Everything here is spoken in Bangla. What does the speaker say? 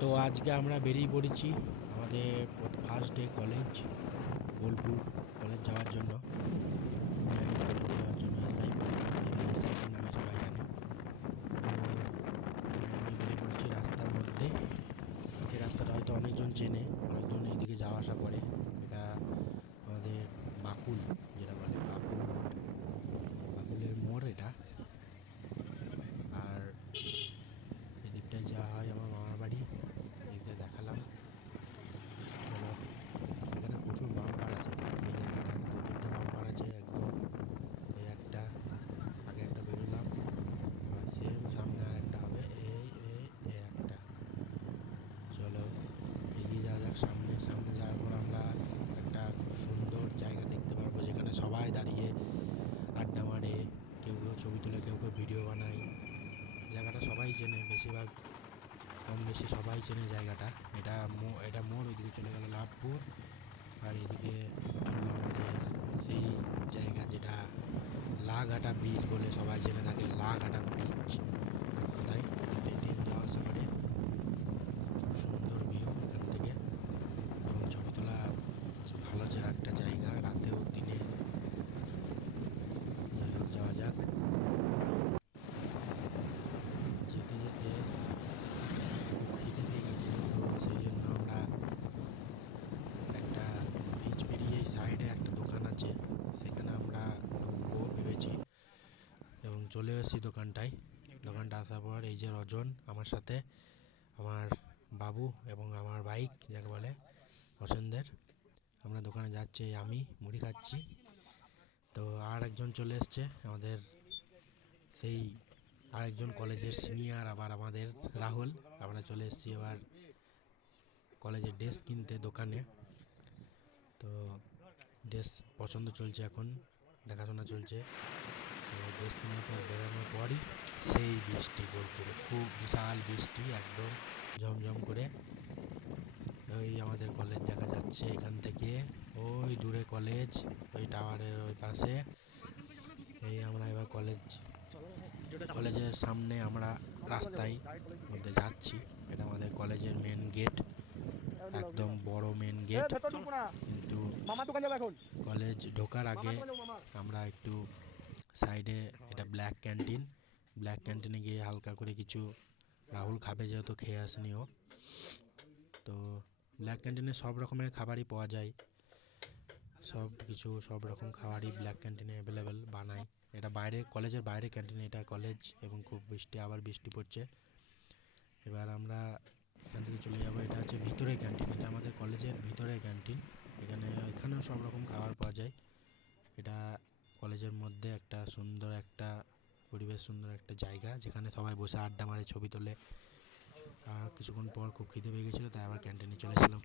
তো আজকে আমরা বেরিয়ে পড়েছি আমাদের first day college, Bolpur college যাওয়ার জন্য, ইঞ্জিনিয়ারিং কলেজ যাওয়ার জন্য, এসআইপি, যেটা এসআইপি নামে সবাই জানে। তো বাইক নিয়ে বেরিয়ে পড়েছি রাস্তার মধ্যে। এই রাস্তাটা হয়তো অনেকজন চেনে, অনেকজন এইদিকে যাওয়া আসা করে। এটা আমাদের বাকুল, যেটা বলে বাকুল রোড, বাকুলের মোড় এটা। আর এদিকটায় যাওয়া হয় আমার মামার বাড়ি, এদিকটা দেখালাম। চলো, এখানে প্রচুর বাম্পার আছে। এই জায়গাটা 2-3টে বাম্পার আছে একদম। এই একটা, আগে একটা বেরোলাম, আর সেম সামনে আর একটা হবে। এই একটা। চলো এগিয়ে যাওয়া যাক সামনে। সামনে যাওয়ার পর আমরা একটা খুব সুন্দর জায়গা দেখতে পারবো, যেখানে সবাই দাঁড়িয়ে আড্ডা মারে, কেউ কেউ ছবি তোলে, কেউ কেউ ভিডিও বানায়। জায়গাটা সবাই চেনে, বেশিরভাগ কম বেশি সবাই চেনে জায়গাটা। এটা মোড়, ওইদিকে চলে গেল লাভপুর, আর এদিকে চললো আমাদের সেই জায়গা যেটা লাঘাটা ব্রিজ বলে সবাই জেনে থাকে। লাঘাটা ব্রিজ এক কথায়, এদিকটায় ট্রেন যাওয়া আসা করে। খুব সুন্দর ভিউ এখান থেকে, এবং ছবি তোলা ভালো একটা জায়গা, রাতেও দিনে। যাই হোক, যাওয়া যাক। যেতে যেতে খুব খিদে পেয়ে গেছিলো, তো সেই জন্য আমরা একটা ব্রিজ পেরিয়ে সাইডে একটা দোকান আছে, সেখানে আমরা ঢুকবো ভেবেছি, এবং চলে এসেছি দোকানটায়। দোকানটা আসার পর এই যে রজন আমার সাথে, আমার বাবু এবং আমার বাইক যাকে বলে পছন্দের, আমরা দোকানে যাচ্ছি। আমি মুড়ি খাচ্ছি। তো আর একজন চলে এসছে আমাদের, সেই আরেকজন কলেজের সিনিয়র, আবার আমাদের রাহুল। আমরা চলে এসেছি এবার কলেজের ড্রেস কিনতে দোকানে। তো ড্রেস পছন্দ চলছে, এখন দেখাশোনা চলছে। তো ড্রেস কেনার পর বেরোনোর পরই সেই বৃষ্টি, বোলপুরে খুব বিশাল বৃষ্টি, একদম ঝমঝম করে। ওই আমাদের কলেজ দেখা যাচ্ছে এখান থেকে, ওই দূরে কলেজ, ওই টাওয়ারের ওই পাশে। এই আমরা এবার কলেজের সামনে আমরা রাস্তায় মধ্যে যাচ্ছি। এটা আমাদের কলেজের মেন গেট, একদম বড় মেন গেট। কিন্তু কলেজ ঢোকার আগে আমরা একটু সাইডে, এটা ব্ল্যাক ক্যান্টিন, ব্ল্যাক ক্যান্টিনে গিয়ে হালকা করে কিছু, রাহুল খাবে যেহেতু খেয়ে আসেনি ও। তো ব্ল্যাক ক্যান্টিনে সব রকমের খাবারই পাওয়া যায়, সব কিছু সব রকম খাবারই ব্ল্যাক ক্যান্টিনে অ্যাভেলেবেল বানায়। এটা বাইরে, কলেজের বাইরে ক্যান্টিন এটা কলেজ, এবং খুব আবার বৃষ্টি পড়ছে। এবার আমরা এখান থেকে চলে যাবো। এটা হচ্ছে ভিতরে ক্যান্টিন, এটা আমাদের কলেজের ভিতরে ক্যান্টিন। এখানেও সব রকম খাবার পাওয়া যায়। এটা কলেজের মধ্যে একটা সুন্দর একটা পরিবেশ, সুন্দর একটা জায়গা, যেখানে সবাই বসে আড্ডা মারে, ছবি তোলে। আর কিছুক্ষণ পর খুব খিদে পেয়ে গেছিলো, তাই আবার ক্যান্টিনে চলে এসেছিলাম।